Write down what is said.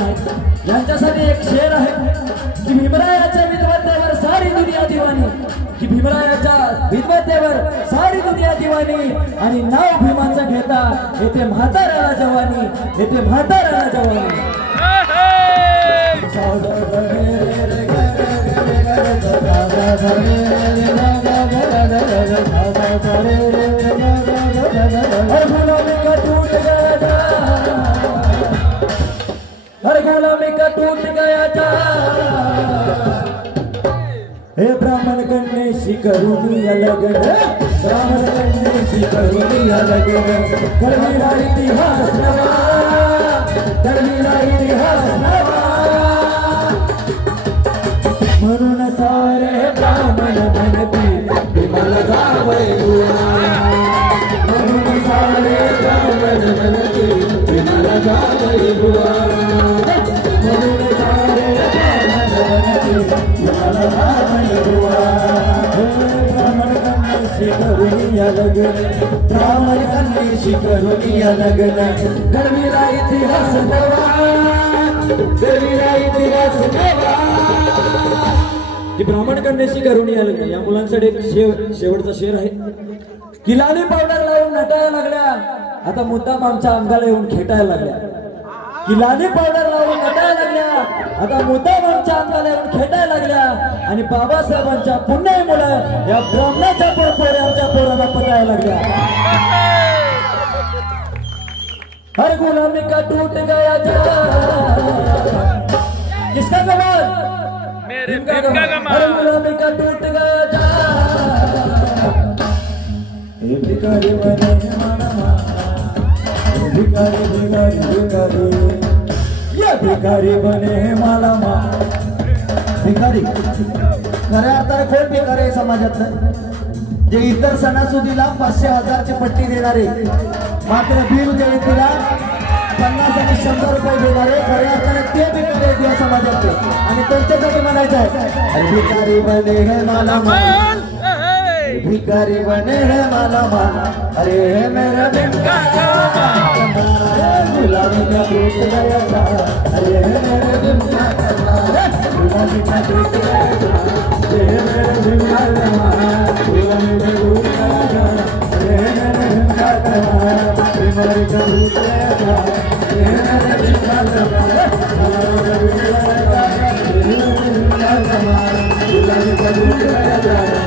पण आहेत यांच्यासाठी एक शेर आहे की भीमरायाच्या विद्वत्तेवर सारी दुनिया दिवाणी, की भीमरायाच्या विद्वत्तेवर सारी दुनिया दिवाणी आणि नाव भीमाचं घेता येथे म्हाताऱ्याला जवानी, येथे म्हाताऱ्याला जवानी. हर गुलामी का टूट गया था, हे ब्राह्मण कन्येशी करुणी लगन, ब्राह्मण कन्येशी करुणी लगन. धर्मीला इतिहास नवा, धर्मीला इतिहास नवा. म्हणून सारे ब्राह्मण म्हणती भीमाला जावई बुवा, म्हणून सारे ब्राह्मण म्हणती भीमाला जावई बुवा, म्हणून सारे ब्राह्मण म्हणती भीमाला जावई बुवा. ब्राह्मण कन्येशी करुणी लगन, ब्राह्मण कन्येशी करुणी लगन. धर्मीला इतिहास नवा, धर्मीला इतिहास नवा. की ब्राह्मण कन्येशी करुणी लगन या मुलांसाठी एक शेवटचा शेर आहे की लाली पावडर लावून नटायला लागल्या, आता मुद्दाम आमच्या अंगाला येऊन खेटायला लागल्या. की लाली पावडर लावून नटायला लागल्या, आता मुद्दाम आमच्या अंगाला येऊन खेटायला लागल्या. आणि बाबासाहेबांच्या पुण्यामुळे या ब्राह्मणाच्या पोरे आमच्या पोराला पटायला लागल्या. हर गुलामी का टूट गया किसका कमाल, हर गुलामी का टूट गया था. भिखारी बने माना, भिखारी भिखारी भिखारी, ये भिखारी बने माला मा. भिखारी खऱ्या अर्थाने कोण भिकारी आहे समाजातलं, जे इतर सणासुदीला 500-1000ची पट्टी देणारे, मात्र भीम जयंतीला 50 आणि 100 रुपये देणारे खऱ्या अर्थाने ते भिकारी आहेत या समाजातले. आणि त्यांच्यासाठी म्हणायचं आहे भिकारी बने है माला मान, भिकारी बने है माला मान. अरे हे मेरा भिमका गुलामी का टूट गया था, अरे हे मेरा भिमका गुलामी का टूट गया था, अरे हे मेरा भिमका गुलामी का टूट गया था, अरे हे मेरा भिमका गुलामी का टूट गया था, अरे हे मेरा भिमका गुलामी का टूट गया था.